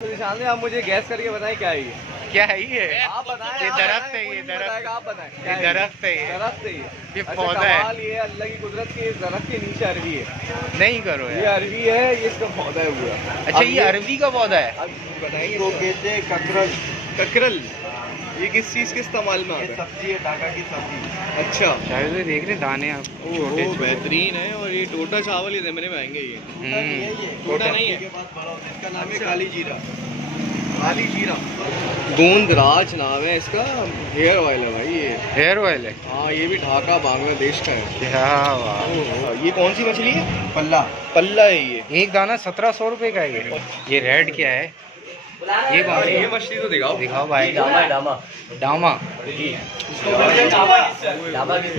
निशान आप मुझे गैस करके बताएं क्या है ये? क्या है ये? आप बताएं। ये दरख्त है, ये दरख्त। आप बताएं ये दरख्त है, दरख्त है ये अच्छा, पौधा है। कमाल ये अल्लाह की कुदरत की दरख्त के नीचे अरवी है। नहीं करो ये यार। अरवी है, ये इसका पौधा है पूरा। अच्छा, ये अरबी का पौधा है। अब बताइए वो कहते हैं ककरल। ककरल ये किस चीज़ के इस्तेमाल में आता है? सब्जी है, ढाका की सब्जी। अच्छा शायद से देख रहे दाने आप छोटे वो छोटे। बेहतरीन है। और ये टोटा चावल ये जमने में आएंगे ये। टोटा नहीं है। के बाद बड़ा होता है। इसका नाम है अच्छा। काली जीरा। काली जीरा। गोंदराज नाम है इसका। हेयर ऑयल है भाई ये। हेयर ऑयल है। हाँ ये भी ढाका बांग्लादेश का है। क्या बात। ओहो, ये कौन सी मछली है? पल्ला। पल्ला है ये। एक दाना 1700 रुपए का है ये रेड क्या है? ये कौन सी ये है? मछली तो दिखाओ। दिखाओ भाई। डामा।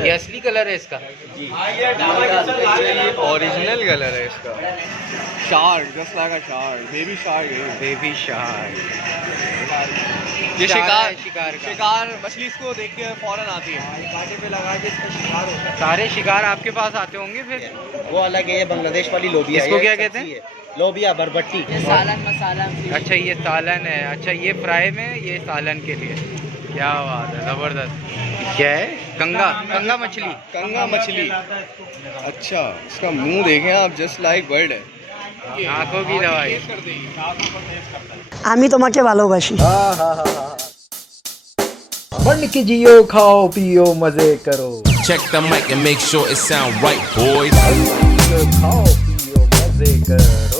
ये असली कलर है इसका। ये ओरिजिनल कलर है इसका। Shark, just like a shark, baby shark है। Baby shark. ये शिकार शिकार का। शिकार मछली इसको देख के फौरन आती है। कांटे पे लगा के इसका शिकार होता है। सारे शिकार आपके पास आते होंगे फिर? वो अलग है, ये बांग्लादेश वाली लोबिया। इसको ये क्या सब्जी कहते हैं? है। लोबिया, बरबट्टी। सालन मसाला अच्छा, ये सालन है। अच्छा, ये फ्राई में, ये सालन के लिए। क्या बात है, जबरदस्त। क्या है? कंगा। कंगा मछली। कंगा मछली। अच्छा इसका मुंह देखें आप, जस्ट लाइक बर्ड है। आंखों की दवाई। टेस्ट कर देगी। আমি তোমাকে ভালোবাসি। बन के जियो, खाओ पियो मजे करो। Check the mic and make sure it sound right, boys. खाओ पियो मजे करो।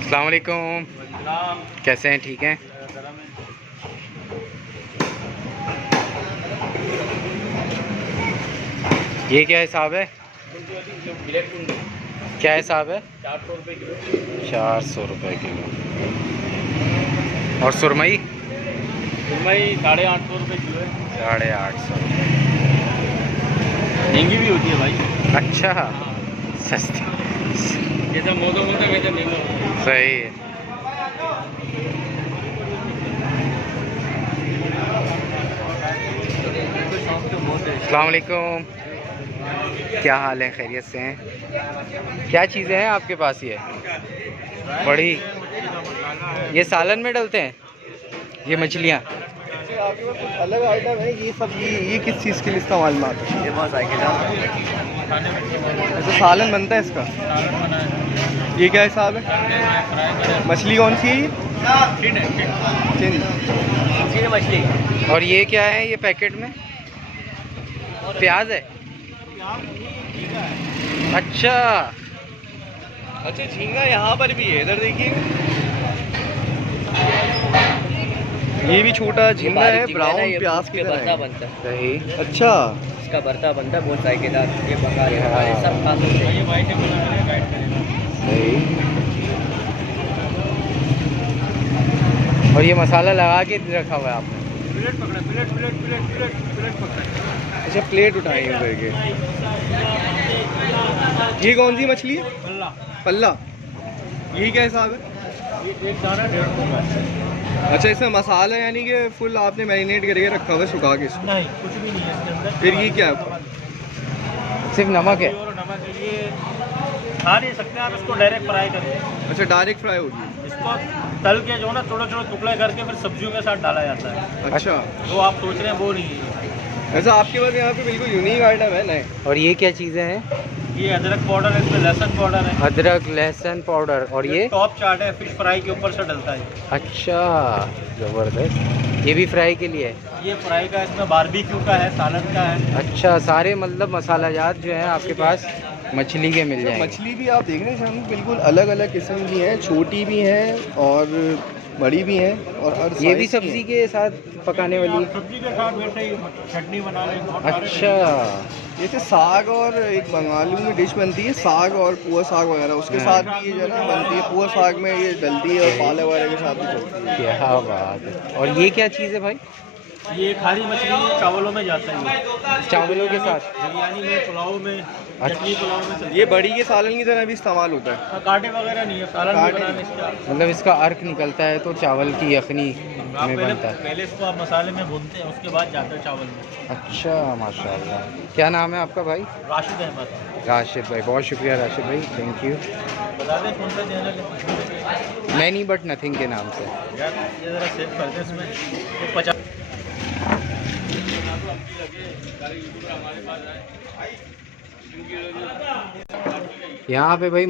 अस्सलाम वालेकुम। कैसे हैं? ठीक हैं? ये क्या हिसाब है? क्या हिसाब है? 400 रुपये किलो। और सुरमई? सुरमई 850 रुपये किलो है। 850। महंगी भी होती है भाई। अच्छा, सस्ती। जैसा मौसम होता है वैसे महंगा होता है। सही है। अस्सलाम वालेकुम। क्या हाल है? खैरियत से हैं? क्या चीज़ें हैं आपके पास? ये बड़ी, ये सालन में डलते हैं ये मछलियाँ? आपके पास कुछ अलग आइटम है? ये सब ये किस चीज़ के लिए इस्तेमाल में आता है? ये बहुत साइकिल ऐसा सालन बनता है इसका? ये क्या हिसाब है? मछली कौन सी है ये? चिन। मछली। और ये क्या है ये पैकेट में? प्याज है। अच्छा, अच्छा झींगा यहाँ पर भी है, इधर देखिए। ये भी छोटा झींगा है, ब्राउन प्याज की तरह है। बनता है। सही। अच्छा इसका भरता बनता है बहुत जायकेदार। ये बंगाली सब खा सकते हैं। सही। और ये मसाला लगा के रखा हुआ है आपने? अच्छा प्लेट उठाई है करके। ये कौन सी मछली है? पल्ला। ये क्या हिसाब है? एक दाना 150 का। अच्छा इसमें मसाला यानी कि फुल आपने मैरिनेट करके रखा हुआ है सुखा के इसको? नहीं, कुछ भी नहीं है इसके अंदर। फिर ये क्या है? सिर्फ नमक है? और नमक है। ये खा नहीं सकते आप, इसको डायरेक्ट फ्राई करके। अच्छा डायरेक्ट फ्राई होगी? इसको तल के जो ना छोटे छोटे टुकड़े करके फिर सब्जियों के साथ डाला जाता है। अच्छा जो आप सोच रहे हैं वो नहीं है। ऐसा आपके पास यहाँ पे बिल्कुल यूनिक आइटम है नए। और ये क्या चीज़ें हैं? ये अदरक पाउडर है, इसमें लहसुन पाउडर है। अदरक लहसुन पाउडर। और ये? टॉप चाट है, फिश फ्राई के ऊपर से डलता है। अच्छा, ज़बरदस्त। ये भी फ्राई के लिए है? ये फ्राई का, इसमें बारबेक्यू का है, सालन का है। अच्छा, सारे मतलब मसाला जात जो हैं आपके पास मछली के मिल जाएंगे। मछली भी आप देख रहे हैं सामने, बिल्कुल अलग अलग किस्म की हैं, छोटी भी हैं और बड़ी भी हैं। और हर ये भी size की सब्जी के साथ पकाने वाली? सब्जी के साथ वैसे ही चटनी बना लें। बहुत सारे अच्छा। जैसे साग और एक बंगालियों में डिश बनती है साग और पुआ साग वगैरह, उसके साथ भी ये जो है ना बनती है। पुआ साग में ये डलती है और पालक वगैरह के साथ भी चलती है। क्या बात है। और ये क्या चीज़ है भाई? ये खारी मछली है, चावलों में जाता है ये। चावलों के साथ? बिरयानी में, पुलाव में, चटनी पुलाव में चलता ये बड़ी के सालन की तरह भी इस्तेमाल होता है। है। कांटे वगैरह नहीं है, सालन भी कांटे बनाने इसका। मतलब इसका अर्क निकलता है तो चावल की यखनी आप में बनता है। पहले इसको आप मसाले में भूनते हैं, उसके बाद जाता है चावल में। अच्छा, माशाल्लाह। क्या नाम है आपका भाई? राशिद अहमद। राशिद भाई, बहुत शुक्रिया राशिद भाई, थैंक यू। बता दें कौन सा चैनल है? मैनी बट नथिंग के नाम से। यार ये ज़रा सेव कर दें इसमें। ये 50 यहाँ पे भाई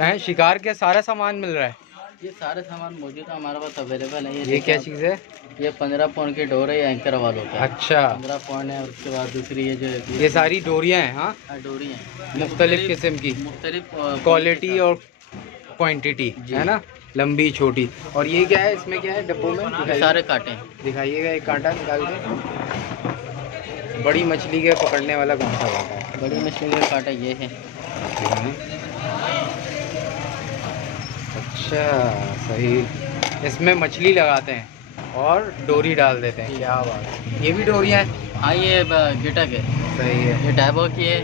है शिकार का सारा सामान मिल रहा है। ये सारे सामान मौजूद है हमारे पास, अवेलेबल है। ये क्या चीज़ है? ये 15 पौंड की डोर है, ये एंकर वालों का। अच्छा, 15 पौंड है। उसके बाद दूसरी ये जो ये सारी डोरियाँ हैं। हाँ, डोरी है मुख्तलिफ किस्म की, मुख्तलिफ क्वालिटी और क्वांटिटी है ना, लंबी छोटी। और ये क्या है, इसमें क्या है डब्बों में? ये सारे कांटे हैं। दिखाइएगा एक कांटा निकाल के। बड़ी मछली के पकड़ने वाला कौन सा कांटा है? बड़ी मछली का कांटा ये है। अच्छा, सही। इसमें मछली लगाते हैं और डोरी डाल देते हैं। क्या बात है, ये भी डोरियाँ हैं? हाँ, ये गिटक है। सही है। ये डायबो की है।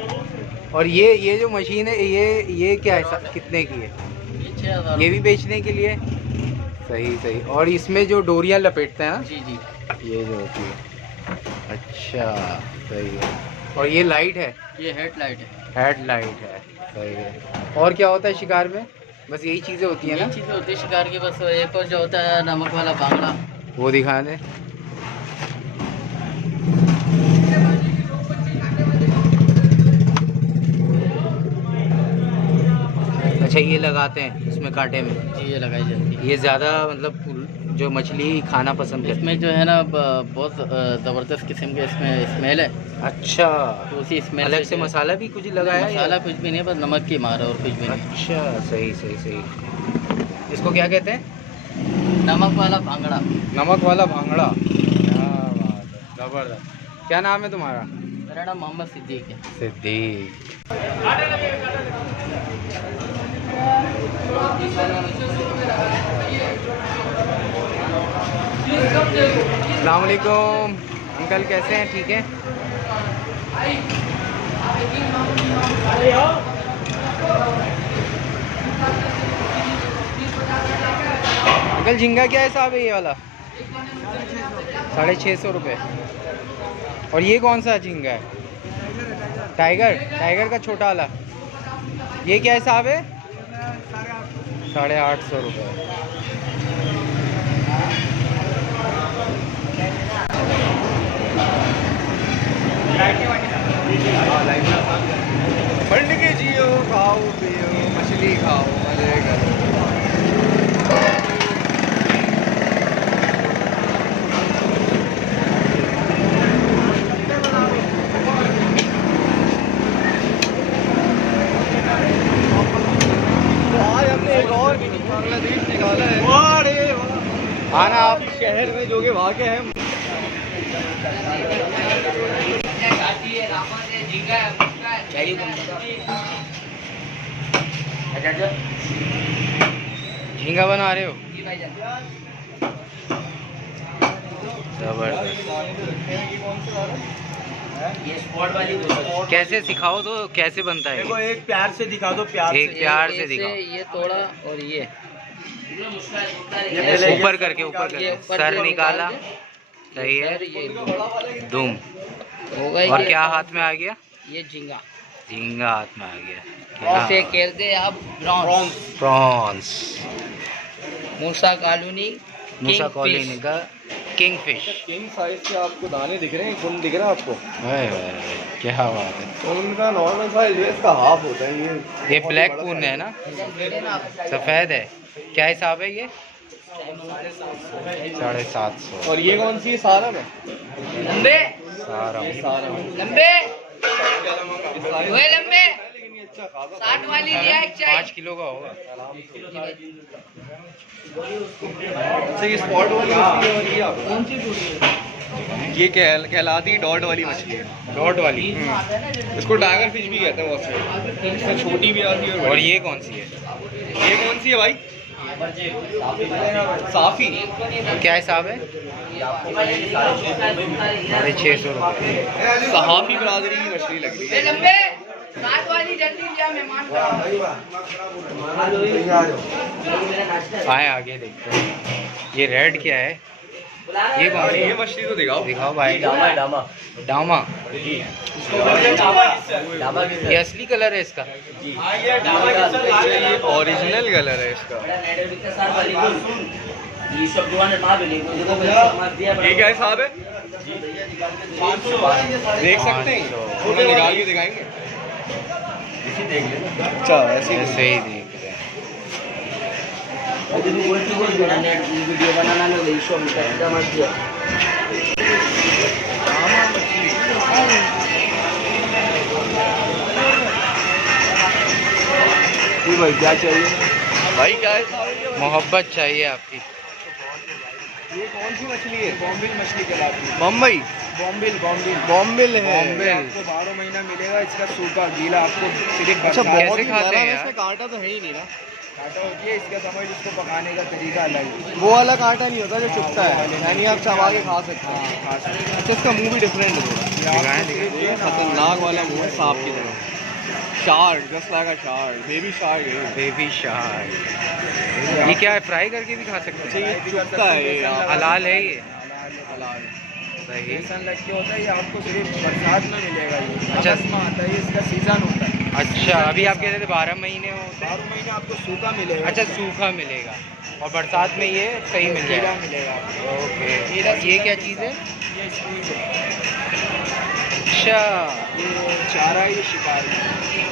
और ये जो मशीन है, ये क्या है, कितने की है? ये 6000। ये भी बेचने के लिए? सही सही। और इसमें जो डोरियाँ लपेटते हैं ना, जी जी, ये जो होती है। अच्छा, सही है। और ये लाइट है? ये हेडलाइट है। हेडलाइट है, सही है। और क्या होता है शिकार में? बस यही चीज़ें होती हैं ये ना? चीज़ें होती है शिकार की। बस एक और जो होता है नमक वाला बांगड़ा, वो दिखा दें। अच्छा, ये लगाते हैं उसमें कांटे में? जी, ये लगाई जाती है। ये ज़्यादा मतलब जो मछली खाना पसंद करती है? इसमें जो है ना बहुत ज़बरदस्त किस्म के इसमें स्मेल है। अच्छा, तो उसी स्मेल अलग से जो है- मसाला भी कुछ लगाया है? मसाला कुछ भी नहीं, बस नमक की मार है और कुछ भी नहीं। अच्छा, सही सही सही। इसको क्या कहते हैं? नमक वाला भांगड़ा। नमक वाला भांगड़ा। क्या बात है, ज़बरदस्त। क्या नाम है तुम्हारा? मेरा नाम मोहम्मद सिद्दीक है। सिद्दीक। अस्सलाम वालेकुम अंकल, कैसे हैं? ठीक है। अंकल झींगा क्या हिसाब है ये वाला? 650 रुपये। और ये कौन सा झींगा है? टाइगर का छोटा वाला। ये क्या हिसाब है? 850 रुपये। फंड के जियो, खाओ पियो, मछली खाओ, मजे करो। तो आज हमने एक और बांग्लादेश निकाला है। हाँ ना, आप शहर में जो कि वहाँ के हैं। झींगा बना रहे हो? जबरदस्त। कैसे सिखाओ तो, कैसे बनता है देखो, ये? एक प्यार से दिखा दो, प्यार एक से। प्यार से ऐसे दिखाओ। ये तोड़ा और ये पहले ऊपर ये करके, ऊपर ये करके ऊपर सर से निकाला। निकाल के, सही है। सर ये दुम। होगा। और ये क्या हाथ में आ गया? ये झींगा। झींगा हाथ में आ गया। इसे क्या? कहते हैं आप प्रॉन्स। प्रॉन्स। मूसा कॉलोनी, मूसा किंग कॉलोनी फिश। का किंग फिश। किंग साइज के आपको दाने दिख रहे हैं, गुण दिख रहा है आपको? क्या बात है। तो उनका नॉर्मल साइज जो है इसका हाफ होता है। ये ब्लैक पून है ना, सफ़ेद है। क्या हिसाब है ये? 750। और ये कौन सी है? सारा में लंबे सारा लंबे वो लंबे 60 वाली लिया एक चाहिए। 5 किलो का होगा। ये स्पॉट वाली मछली है। ये आपको कौन सी? ये कहलाती है डॉट वाली मछली है। डॉट वाली। इसको टाइगर फिश भी कहते हैं बहुत से। इसमें छोटी भी आती है और ये कौन सी है? ये कौन सी है भाई? साफी क्या हिसाब है? 650 रुपये। सहाफी बरादरी की मछली लग रही है। आए आगे देखते हैं। ये रेड क्या है? ये कौन सी ये है? मछली तो दिखाओ। दिखाओ भाई। डामा। ये असली कलर है इसका? ये ओरिजिनल कलर है इसका। ये क्या हिसाब है? देख सकते हैं, थोड़ा निकाल के दिखाएंगे। अच्छा ऐसे ही ऐसे ही देख रहे हैं। वीडियो बनाना नहीं शो में भाई क्या चाहिए भाई? क्या है? मोहब्बत चाहिए आपकी। ये कौन सी मछली है? बॉम्बिल मछली कहलाती है। बम्बई बॉम्बिल बॉम्बिल बॉम्बिल है। बॉम्बिल। आपको 12 महीना मिलेगा। इसका सूखा गीला आपको सिर्फ अच्छा बरसात बहुत कैसे ही खाते नरम हैं है, यार? इसमें कांटा तो है ही नहीं ना। कांटा होती है इसका, समझ इसको पकाने का तरीका अलग है। वो वाला कांटा नहीं होता जो चुभता है, यानी आप चबा के खा सकते हैं। खास अच्छा इसका मुंह भी डिफरेंट है थोड़ा। ये खतरनाक वाला मुंह है सांप की तरह। Shark, just like a shark, baby shark है। Baby shark. ये क्या है? फ्राई करके भी खा सकते अच्छा हैं? ये चुभता है ये आप। हलाल है ये? हलाल। सही। बेसन लग के होता है। ये आपको सिर्फ बरसात में मिलेगा। ये अच्छा। अगस्त में आता है, ये इसका सीजन होता है। अच्छा अभी आप कह रहे थे 12 महीने होते हैं। 12 महीने आपको सूखा मिलेगा। अच्छा सूखा मिलेगा और बरसात में ये सही मिल गीला जाएगा। मिलेगा आपको। ओके। और ये क्या चीज़ है? ये स्क्वीज है। अच्छा ये चारा है, ये शिकार है।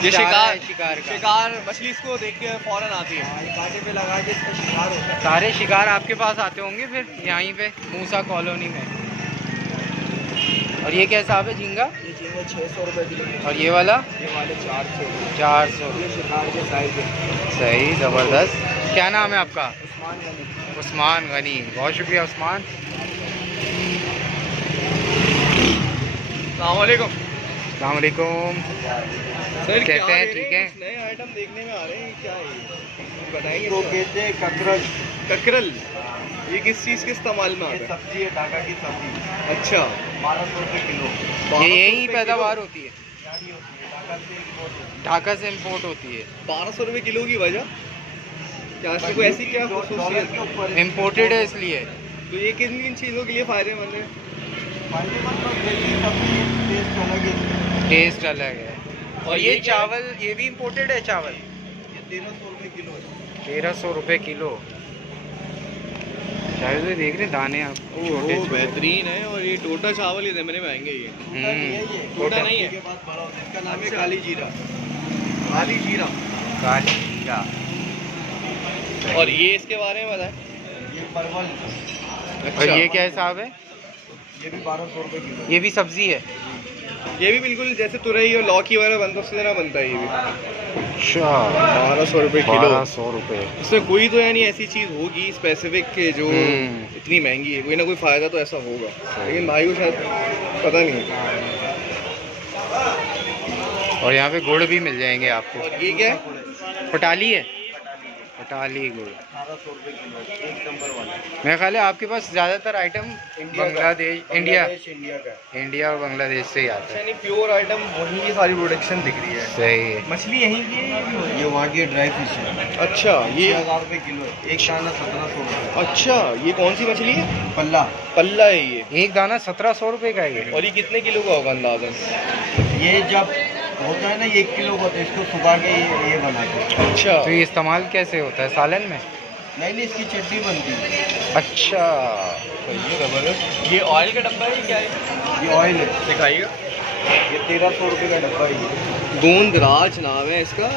ये चारा शिकार है शिकार का। शिकार मछली इसको देख के फौरन आती है। हाँ, ये कांटे पे लगा के इसका शिकार होता है। सारे शिकार आपके पास आते होंगे फिर यहीं पे मूसा कॉलोनी में। और ये क्या हिसाब है झींगा? ये झींगे 600 रुपये किलो। और ये वाला? ये वाले 400 रुपये। 400। ये शिकार के साइज है। सही ज़बरदस्त। क्या नाम है आपका? उस्मान गनी। उस्मान गनी। बहुत शुक्रिया उस्मान। अस्सलाम वालेकुम। अस्सलाम वालेकुम। सर कैसे हैं? ठीक हैं? नए आइटम देखने में आ रहे हैं, क्या है ये? बताएंगे। इसको कहते हैं ककरल। ककरल, ये किस चीज़ के इस्तेमाल में ये आता है? सब्जी है, ढाका की सब्जी। अच्छा 1200 रुपये किलो। ये यहीं पैदावार होती है? यानी होती है, ढाका से import होती ढाका से इम्पोर्ट होती है। 1200 रुपये किलो की वजह क्या? इसमें कोई ऐसी क्या है। डॉलर खसूसियत? के ऊपर है। इम्पोर्टेड है इसलिए। तो ये किन किन चीज़ों के लिए फ़ायदेमंद है? फायदेमंद तो देसी सब्जी टेस्ट अलग है। टेस्ट अलग है। और ये चावल ये भी इम्पोर्टेड है चावल? ये 1300 रुपये किलो है। 1300 रुपये किलो। चावल तो देख रहे हैं दाने आप छोटे वो बेहतरीन है। और ये टोटा चावल ही मेरे महंगे ही है। टोटा नहीं है। के बाद बड़ा होता है। इसका नाम है काली जीरा। काली जीरा। काली जीरा। और ये इसके बारे में बताएं। ये परवल। और ये क्या हिसाब है? ये भी 1200 रुपये किलो। ये भी सब्जी है? ये भी बिल्कुल जैसे तुरई और लौकी वगैरह बनता है उसी तरह बनता है ये भी। अच्छा 1200 रुपये किलो। 1200 रुपये। इसमें कोई तो यानी ऐसी चीज़ होगी स्पेसिफिक के जो इतनी महंगी है, कोई ना कोई फ़ायदा तो ऐसा होगा, लेकिन भाई को शायद पता नहीं है। और यहाँ पे गुड़ भी मिल जाएंगे आपको। और ये क्या है? पटाली है? पटाली गुड़। 1800 रुपये किलो। एक नंबर वाला। मेरे ख्याल है आपके पास ज़्यादातर आइटम बांग्लादेश इंडिया इंडिया का। इंडिया और बांग्लादेश से ही आता है। यानी प्योर आइटम वहीं की सारी प्रोडक्शन दिख रही है। सही है। मछली यहीं की है? ये वहाँ की ड्राई फिश है। अच्छा ये 1000 रुपये किलो है। एक दाना 1700 रुपये। अच्छा ये कौन सी मछली है? पल्ला। पल्ला है ये। एक दाना 1700 रुपये का है ये। और ये कितने किलो का होगा अंदाजन? ये जब होता है ना, ये 1 किलो का, तो इसको सुखा के ये बनाते हैं। अच्छा तो ये इस्तेमाल कैसे होता है? सालन में? नहीं, इसकी चटनी बनती है। अच्छा ये ज़बरदस्त। ये ऑयल का डब्बा है क्या है? ये ऑयल है। दिखाइएगा। ये 1300 रुपये का डब्बा है ये। गोंदराज नाम है इसका।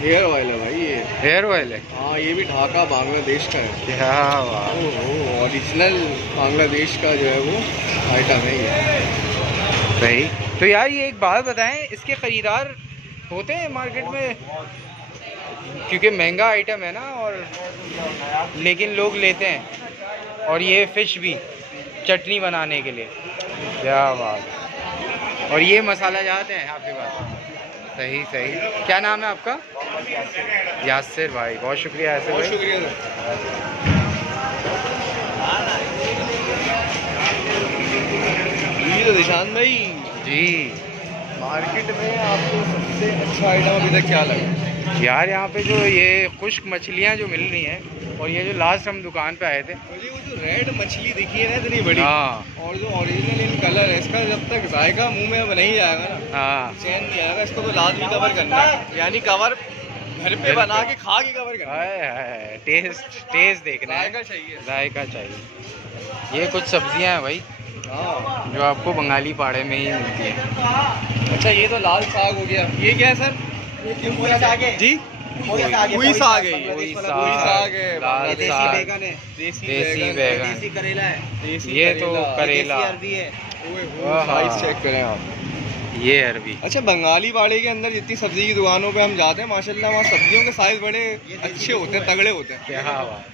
हेयर ऑयल है भाई ये। हेयर ऑयल है? हाँ ये भी ढाका बांग्लादेश का है। क्या बात। ओहो ओरिजिनल बांग्लादेश का जो है वो आइटम है ये। सही। तो यार ये एक बात बताएं, इसके ख़रीदार होते हैं मार्केट में? क्योंकि महंगा आइटम है ना, और लेकिन लोग लेते हैं। और ये फ़िश भी चटनी बनाने के लिए। क्या बात। और ये मसाला जाते हैं आपके पास? सही सही। क्या नाम है आपका? यासिर भाई, बहुत शुक्रिया यासिर भाई। शुक्रिया तो निशान भाई जी। मार्केट में आपको सबसे अच्छा आइटम अभी तक क्या लगा? यार यहाँ पे जो ये खुश्क मछलियाँ जो मिल रही हैं, और ये जो लास्ट हम दुकान पे आए थे, मुझे वो जो रेड मछली दिखी है ना इतनी बड़ी, हाँ और जो ओरिजिनल इन कलर है, इसका जब तक जायका मुंह में नहीं जाएगा ना, हाँ चैन नहीं आएगा। इसको तो लाजमी कवर करना है, यानी कवर घर पे बना के खा के कवर करना है। हाय हाय, टेस्ट देखना है, जायका चाहिए। जायका चाहिए। ये कुछ सब्जियां हैं भाई हाँ जो आपको बंगाली पाड़े में ही मिलती हैं। अच्छा, ये तो लाल साग हो गया। ये क्या है सर? जी कोई साग है, ये कोई साग है, लाल देसी साग, बैगन है, देसी देसी बैगन, बैगन, देसी करेला है, देसी ये तो करेला, देसी अरबी है। ओए साइज चेक करें आप। ये अरबी। अच्छा, बंगाली बाड़े के अंदर जितनी सब्जी की दुकानों पे हम जाते हैं, माशाल्लाह वहाँ सब्जियों के साइज बड़े अच्छे होते हैं, तगड़े होते हैं। क्या बात,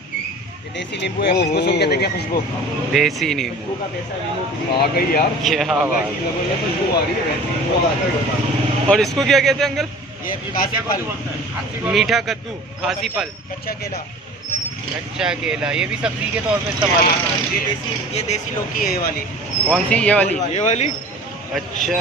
ये देसी नींबू है, खुशबू सुन के देखिए खुशबू। देसी नींबू का पैसा नींबू आ गई यार, क्या बात। जबरदस्त खुशबू आ रही है वैसी। और इसको क्या कहते हैं अंकल? ये कासी फल, मीठा कद्दू, खासी फल, कच्चा केला, कच्चा केला, ये भी सब्जी के तौर पे इस्तेमाल होता है। ये देसी लौकी है ये वाली। कौन सी? ये वाली? ये वाली। अच्छा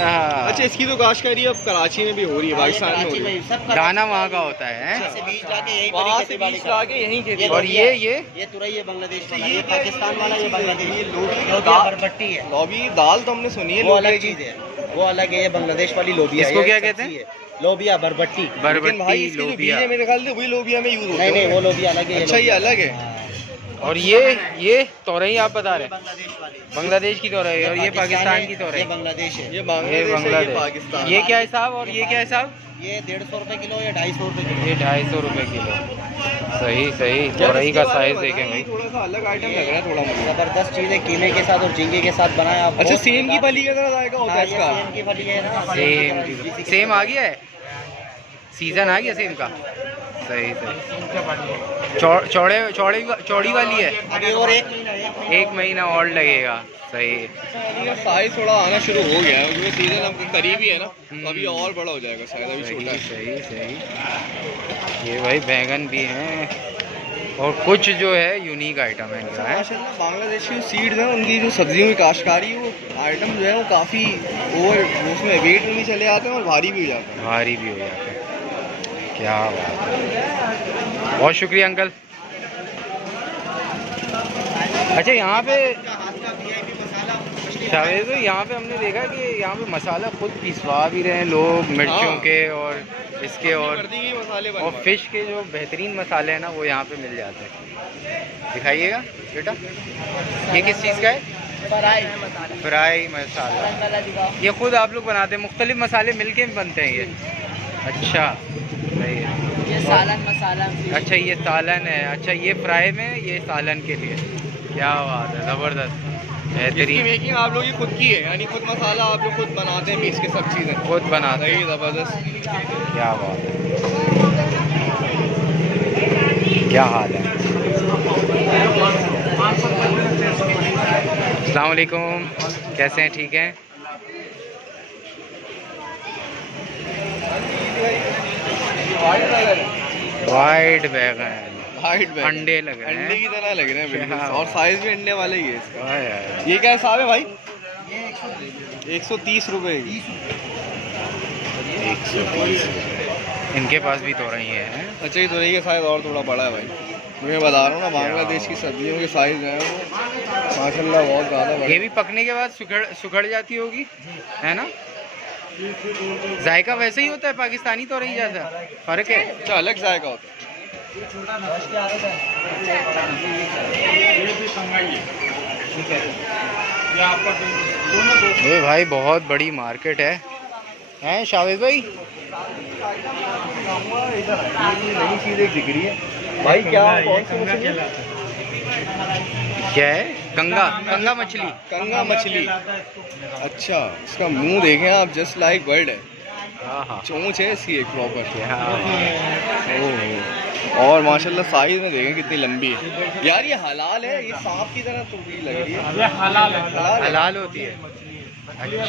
अच्छा, इसकी तो काश्तकारी अब कराची में भी हो रही है, पाकिस्तान में हो रही है। सब दाना वहाँ का होता है, से बीज लाके यहीं वहाँ पर से बीज ला के यहीं खेती। और ये तुरई है बांग्लादेश वाला, ये पाकिस्तान वाला, ये बांग्लादेश। ये लोबिया लोबिया बरबट्टी है, लॉबी दाल तो हमने सुनी है, वो अलग लोबिया की। चीज है, वो अलग है। ये बांग्लादेश वाली लोबिया है। इसको ये क्या सब्जी कहते हैं? है, लोबिया बरबट्टी। लेकिन भाई बरबट्टी इसके जो बीज लोबिया। है मेरे ख्याल से वही लोबिया में यूज होता नहीं है। नहीं, वो लोबिया अलग है। अच्छा, ये अलग है। हाँ, और ये तोरई आप बता रहे हैं? बांग्लादेश वाली, बांग्लादेश की तोरई, और ये पाकिस्तान की तोरई। ये बांग्लादेश है। ये ये बांग्लादेश है, ये बांग्लादेश। पाकिस्तान। ये क्या हिसाब, और ये क्या हिसाब? ये 150 रुपए किलो या 250 रुपए किलो। ये 250 रुपए किलो। सही सही। यार, तोरई इसके का बारे में साइज देखें भाई, थोड़ा सा अलग आइटम लग रहा है थोड़ा मुझे। जबरदस्त चीज है, कीमे के साथ और झींगे के साथ बनाया। आप अच्छा, बहुत सेम की मजेदार- फली का तरह जायका होता हाँ, है ये इसका। सेम की फली है ना। सेम आ गया है, सीजन आ गया सेम का। सही सही। चौड़ी वाली है, अभी और एक महीना और लगेगा। सही। साइज थोड़ा आना शुरू हो गया है क्योंकि सीजन अब करीब ही है ना, तो अभी और बड़ा हो जाएगा शायद, अभी छोटा है। सही सही। ये भाई बैंगन भी हैं, और कुछ जो है यूनिक आइटम है इनका है। माशाल्लाह बांग्लादेशी सीड्स हैं, उनकी जो सब्जियों की काश्तकारी, वो आइटम जो है वो काफ़ी ओवर, उसमें वेट में भी चले जाते हैं और भारी भी हो जाते हैं। भारी भी हो जाता है। क्या बात है, बहुत शुक्रिया अंकल। अच्छा, यहाँ पे शायद यहाँ पे हमने देखा कि यहाँ पे मसाला खुद पिसवा भी रहे हैं लोग, मिर्चों हाँ। के और इसके, और मसाले और फिश के जो बेहतरीन मसाले हैं ना, वो यहाँ पे मिल जाते हैं। दिखाइएगा बेटा, ये किस चीज़ का है? फ्राई मसाला। ये खुद आप लोग बनाते हैं? मुख्तलिफ मसाले मिलके बनते हैं ये? अच्छा, सही है। ये सालन मसाला। अच्छा, ये सालन है। अच्छा, ये फ्राई में, ये सालन के लिए। क्या बात है, ज़बरदस्त, इसकी बेहतरीन। मेकिंग आप लोग की खुद की है, यानी खुद मसाला आप लोग खुद बनाते हैं, पीस के सब चीज़ें खुद बनाते हैं। सही, ज़बरदस्त। क्या बात है, क्या हाल है। अस्सलाम वालेकुम, कैसे हैं? ठीक हैं? वाइट बैगन, अंडे लग रहे अंडे की हैं। तरह लग रहे हैं बिल्कुल, हाँ। और साइज भी अंडे वाला ही है इसका। आय, आय। ये क्या हिसाब है भाई? 130 रुपये। 120। इनके पास भी तो रही है। अच्छा, ये तो रही का साइज़ और थोड़ा बड़ा है भाई, मैं बता रहा हूँ ना, बांग्लादेश की सब्जियों के साइज़ हैं वो माशाल्लाह बहुत ज़्यादा बड़े। ये भी पकने के बाद सुखड़ जाती होगी, है ना? जायका वैसे ही होता है पाकिस्तानी तो रही जैसा, फ़र्क है? अच्छा, अलग जायका होता है। ये भाई बहुत बड़ी मार्केट है, हैं शावेद भाई? नई चीज़ एक दिख रही है भाई, क्या कौन सी मछली है? क्या है? कंगा मछली। कंगा मछली। अच्छा, इसका मुंह देखें आप, जस्ट लाइक बर्ड है, हाँ, चोंच है इसकी एक प्रॉपर। ओह, और माशाल्लाह साइज में देखें कितनी लंबी है यार। ये हलाल है, ये सांप की तरह टुकड़ी लग रही है। ये हलाल है। हलाल होती है। अच्छा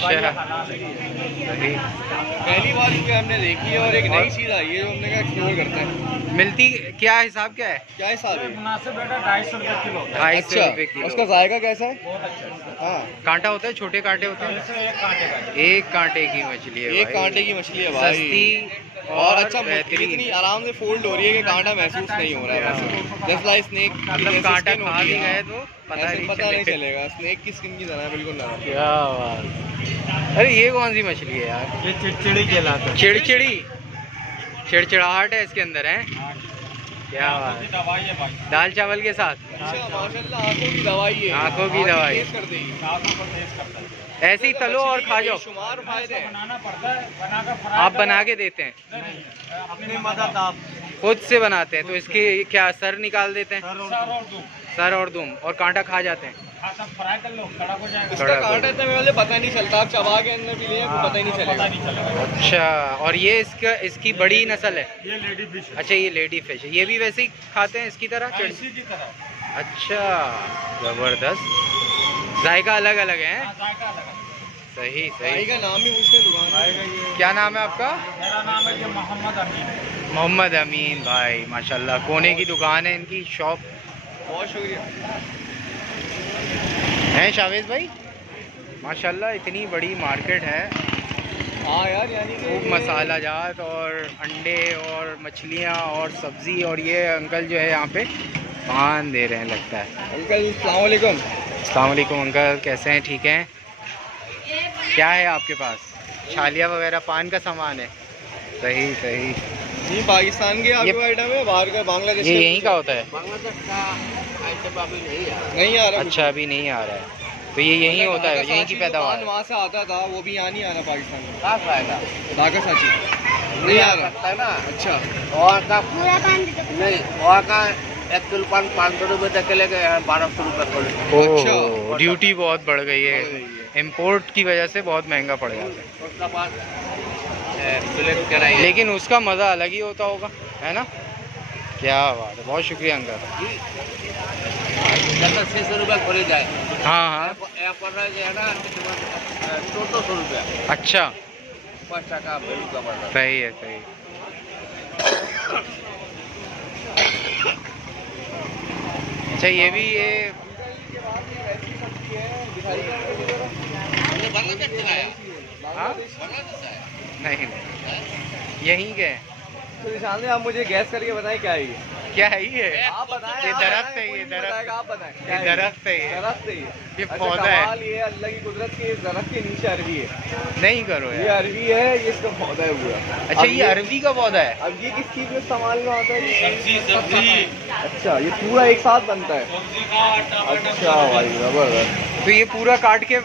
पहली बार क्योंकि हमने देखी है और एक नई चीज़ आई है जो हमने कहा एक्सप्लोर करते हैं। मिलती क्या हिसाब क्या है? क्या हिसाब है? मुनासिब बेटा 250 रुपये किलो। 250 अच्छा, रुपये किलो। उसका जायका कैसा है? बहुत अच्छा। हाँ, कांटा होता है, छोटे कांटे होते हैं। जैसे एक कांटे का। एक कांटे की मछली है एक भाई। कांटे की मछली है भाई, सस्ती और अच्छा बेहतरीन। इतनी आराम से फोल्ड हो रही है कि कांटा महसूस नहीं हो रहा है वैसे। जस्ट लाइक स्नेक, मतलब कांटा खा भी गए तो पता नहीं चलेगा। स्नेक की स्किन की तरह है, बिल्कुल नरम। क्या बात। अरे ये कौन सी मछली है यार? ये चिड़चिड़ी कहलाता है। चिड़चिड़ी, चिड़चिड़ाहट है इसके अंदर है। क्या बात है। दवाई है भाई। दाल चावल के साथ अच्छा माशाल्लाह, आंखों की दवाई है। आंखों की दवाई। तेज कर देगी। आंखों को तेज करता है। ऐसे ही तलो और खा जाओ। शुमार फायदे हैं। बनाना पड़ता है, बनाकर फ्राई आप करो। बना के देते हैं? नहीं, अपनी मदद आप। खुद से बनाते हैं तो इसके क्या सर निकाल देते हैं? सर और दूम। सर और दुम, और कांटा खा जाते हैं? हाँ, तब फ्राई कर लो, कड़क हो जाएगा। इसका कांटा इतना मुझे पता नहीं चलता, आप चबा के अंदर भी लिए पता ही नहीं पता चलेगा। नहीं चलेगा। अच्छा, और ये इसकी बड़ी नस्ल है? ये लेडी फिश है। अच्छा, ये लेडी फिश है। ये भी वैसे ही खाते हैं इसकी तरह? हाँ, इसी की तरह। अच्छा, ज़बरदस्त। जायका अलग अलग है। हाँ, जायका अलग है। सही भाई सही। का नाम भी पूछते दुकान। क्या नाम है आपका? मेरा नाम है जी मोहम्मद अमीन। मोहम्मद अमीन भाई, माशाल्लाह। कोने की दुकान है इनकी, शॉप बहुत शुक्रिया। है शावेज भाई, माशाल्लाह। इतनी बड़ी मार्केट है, हाँ यार, यानी कि खूब मसाला जात और अंडे और मछलियाँ और सब्ज़ी। और ये अंकल जो है यहाँ पे पान दे रहे हैं लगता है। अंकल अस्सलाम वालेकुम। अस्सलाम वालेकुम अंकल, कैसे हैं? ठीक हैं? क्या है आपके पास? छालिया वगैरह पान का सामान है? सही सही। ये पाकिस्तान के आपके ये- आइटम है, बाहर का बांग्लादेश ये का यहीं का होता है? बांग्लादेश का आइटम अभी नहीं आ रहा। अच्छा, अभी नहीं आ रहा है तो ये यहीं होता है, यहीं की पैदावार है? वहाँ से आता था, वो भी यहाँ नहीं आ रहा पाकिस्तान में। कहाँ आएगा? ढाका साची नहीं आ रहा। सकता है ना। अच्छा, वहाँ का नहीं, वहाँ का 1 किलो पान 500 रुपये तक के लेके 1200 रुपये किलो। अच्छा। ओह, ड्यूटी बहुत बढ़ गई है, इंपोर्ट की वजह से बहुत महंगा पड़ जाता है। उसका पान प्लेट कराइए। लेकिन उसका मज़ा अलग ही होता होगा, है ना? क्या बात है, बहुत शुक्रिया अंकल। 600 रुपये खरीद जाए। हाँ हाँ। यहाँ पर रह गया ना 1400 रुपये। अच्छा, 5 टका वैल्यू का पड़ता है। सही है सही। अच्छा, ये भी ये ये बांग्लादेश से आया। हाँ? बांग्लादेश से आया। नहीं नहीं, यहीं के हैं। तो निशान से आप मुझे गैस करके बताएं क्या है ये? क्या है ये? आप बताएं। ये आप दरख्त बताएं, है, कोई ये नहीं दरख्त। बताएगा, आप बताएं ये क्या है ये? दरख्त है ये। दरख्त है ये। ये अच्छा, पौधा है। कमाल ये है अल्लाह की कुदरत के, इस दरख्त के नीचे अरवी है। नहीं करो ये यार। अरवी है, ये इसका पौधा है पूरा। अच्छा, अब ये अरवी का पौधा है? अब ये किस चीज़ में इस्तेमाल में आता है? सब्जी सब्जी। अच्छा, ये पूरा एक साथ बनता है। सब्जी का टमाटर। अच्छा भाई, जबरदस्त। तो ये पूरा काट के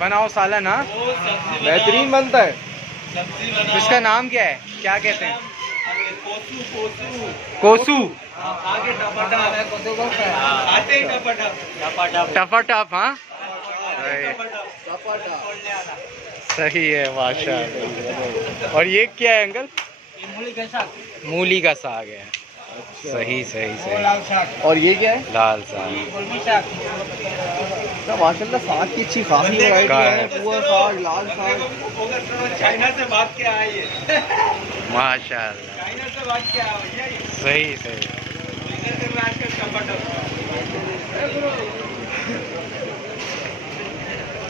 बनाओ सालन? हाँ, वो सब्जी बेहतरीन बनता है। सब्जी तो इसका नाम क्या है? क्या कहते हैं? कोसू कोसू। कोसू। आगे टमाटर आटे टमाटर टफा टफ। हाँ, सही है, माशाल्लाह। और ये क्या है अंकल? मूली के साथ मूली का साग है। सही सही सही। लाल साग और ये क्या है? लाल साग। कलमी साग ना माशाल्लाह, साग की अच्छी खासी वैरायटी का है। है। पूरा साग, लाल साग। चाइना से बात क्या है ये माशाल्लाह, चाइना से बात क्या है भैया ये सही सही।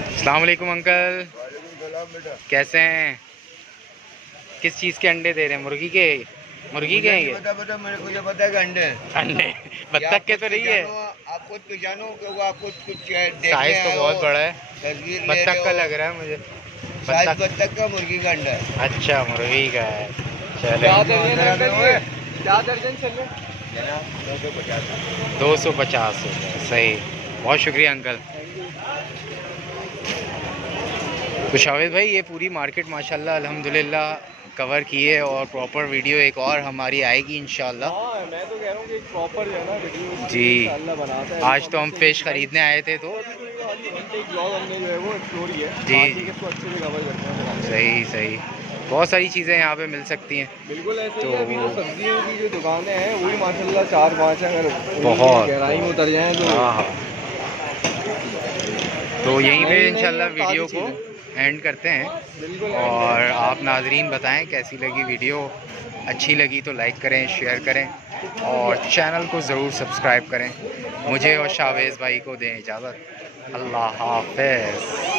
अस्सलाम वालेकुम अंकल, कैसे हैं? किस चीज़ के अंडे दे रहे हैं? मुर्गी के? मुर्गी के हैं ये? बता मेरे को जो पता है कि अंडे हैं। अंडे बत्तख के तो नहीं है? आप खुद तो जानो कि वो आपको कुछ साइज तो बहुत बड़ा है, तस्वीर ले बत्तख रहे का हो। लग रहा है मुझे। साइज बत्तख। बत्तख का, मुर्गी का अंडा है। अच्छा, मुर्गी का है। चले, क्या दर्जन है अंकल ये? क्या दर्जन चल रहे? 250 रुपये। सही, बहुत शुक्रिया अंकल। तो शावेद भाई, ये पूरी मार्केट माशाल्लाह अल्हम्दुलिल्लाह कवर की है और प्रॉपर वीडियो एक और हमारी आएगी इंशाल्लाह। हाँ, मैं तो कह रहा हूँ कि प्रॉपर जो है ना वीडियो जी। इंशाल्लाह बनाते हैं। आज तो हम फिश खरीदने आए थे तो एक ब्लॉग हमने जो है वो एक्सप्लोर किया है। जी। बाकी के इसको अच्छे से कवर करते हैं। सही सही, बहुत सारी चीज़ें यहाँ पे मिल सकती हैं। बिल्कुल ऐसे तो ही है। अभी जो सब्जियों की जो दुकानें हैं वही माशाल्लाह 4-5 हैं। अगर उनकी बहुत। गहराई में उतर जाएं तो हाँ हाँ, तो यहीं पे नई- नई इंशाल्लाह और वीडियो ताज़ी को चीज़ें। एंड करते हैं। और आप नाजरीन बताएं कैसी लगी वीडियो, अच्छी लगी तो लाइक करें, शेयर करें और चैनल को ज़रूर सब्सक्राइब करें। मुझे और शाहवेज़ भाई को दें इजाज़त। अल्लाह हाफ़िज़।